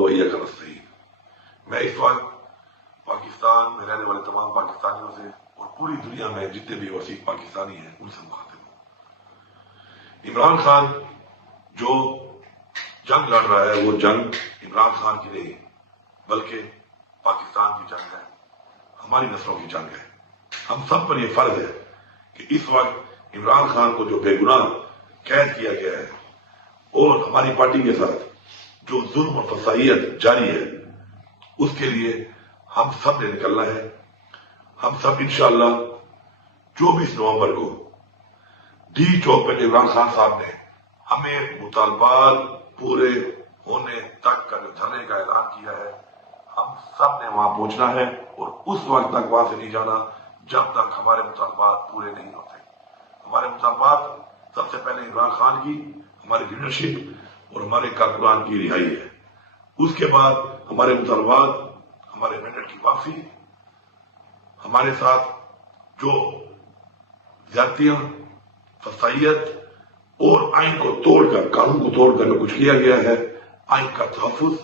व इय्याका नस्तईन। मैं इस वक्त पाकिस्तान में रहने वाले तमाम पाकिस्तानियों से और पूरी दुनिया में जितने भी वसी पाकिस्तानी हैं उनसे मुखातिब हूं। इमरान खान जो जंग लड़ रहा है वो जंग इमरान खान की नहीं बल्कि पाकिस्तान की जंग है, हमारी नस्लों की जंग है। हम सब पर यह फर्ज है कि इस वक्त इमरान खान को जो बेगुनाह कैद किया गया है और हमारी पार्टी के साथ जो जुल्म और फसाइयत जारी है उसके लिए हम सब ने निकलना है। हम सब इंशाअल्लाह 24 नवंबर को डी चौक पर इमरान खान साहब ने हमें मुतालबात पूरे होने तक का जो धरने का ऐलान किया है हम सब ने वहां पहुंचना है और उस वक्त तक वहां से नहीं जाना जब तक हमारे मुतालबात पूरे नहीं होते। हमारे मुतालबात सबसे पहले इमरान खान की, हमारी लीडरशिप और हमारे कारकुनान की रिहाई है। उसके बाद हमारे मुतालबात, हमारे मेंडेट की वापसी, हमारे साथ जो ज्यादतियां, फसाइयत और आइन को तोड़कर, कानून को तोड़कर जो कुछ किया गया है, आइन का तहफ्फुज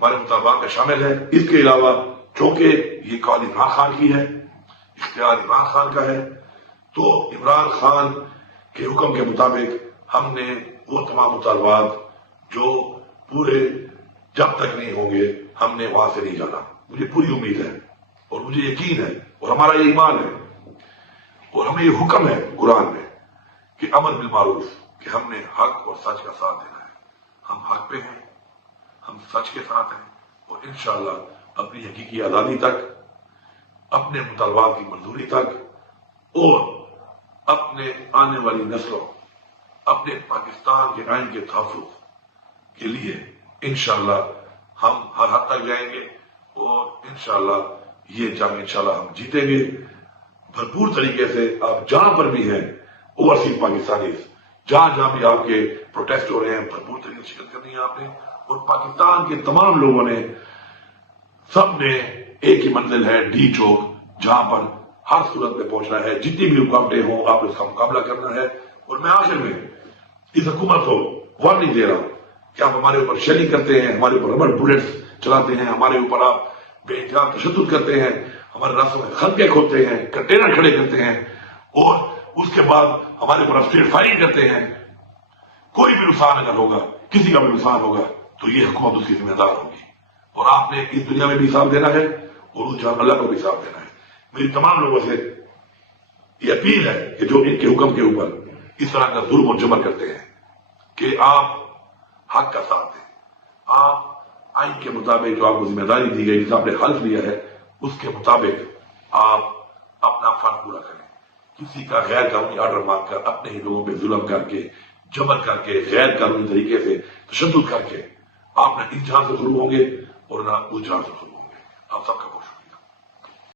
हमारे मुतालबात में शामिल है। इसके अलावा चूंकि ये कॉल इमरान खान की है, इख्तियार इमरान खान का है, तो इमरान खान के हुक्म के मुताबिक हमने वो तमाम मुतालबात जो पूरे जब तक नहीं होंगे हमने वहां से नहीं जाना। मुझे पूरी उम्मीद है और मुझे यकीन है और हमारा ये ईमान है और हमें ये हुक्म है कुरान में कि अमर बिल मारूफ, कि हमने हक और सच का साथ देना है। हम हक पे हैं, हम सच के साथ हैं और इंशाअल्लाह अपनी हकीकी आजादी तक, अपने मुतालबात की मंजूरी तक और अपने आने वाली नस्लों, अपने पाकिस्तान के आइन के तहफ्फुज़ के लिए इंशाअल्लाह हम हर हद तक जाएंगे और इंशाअल्लाह ये जंग इंशाअल्लाह हम जीतेंगे भरपूर तरीके से। आप जहां पर भी हैं ओवरसीज पाकिस्तानी, जहां जहां भी आपके प्रोटेस्ट हो रहे हैं, भरपूर तरीके से शिरकत करनी है आपने और पाकिस्तान के तमाम लोगों ने, सब ने एक ही मंजिल है डी चौक, जहां पर हर सूरत में पहुंचना है। जितनी भी रुकावटें हों आप उसका मुकाबला करना है। और मैं आखिर में इस हुकूमत को वार्निंग दे रहा हूं कि आप हमारे ऊपर शेलिंग करते हैं, हमारे ऊपर रबर बुलेट्स चलाते हैं, हमारे ऊपर आप बेइंतहा तशद्दुद करते हैं, हमारे रास्तों में खंदके खोदते हैं, कंटेनर खड़े करते हैं और उसके बाद हमारे ऊपर स्ट्रीट फायरिंग करते हैं। कोई भी नुकसान अगर होगा, किसी का भी नुकसान होगा तो ये हुकूमत उसकी जिम्मेदार होगी और आपने इस दुनिया में भी हिसाब देना है और उस जहां अल्लाह को भी हिसाब देना है। मेरी तमाम लोगों से ये अपील है कि जो इनके हुक्म के ऊपर इस तरह का जुल्म और जबर करते हैं कि आप हक का साथ दें, आप आइन के मुताबिक जो आपको जिम्मेदारी दी गई, जिसे आपने हल्फ लिया है, उसके मुताबिक आप अपना फर्ज पूरा करें। किसी का गैर कानूनी ऑर्डर मांगकर, अपने ही लोगों पर जुल्म करके, जबर करके, गैर कानूनी तरीके से तशद्दुद करके आप न इस जहां से शुरू होंगे और न उस जहां से शुरू होंगे। आप सबका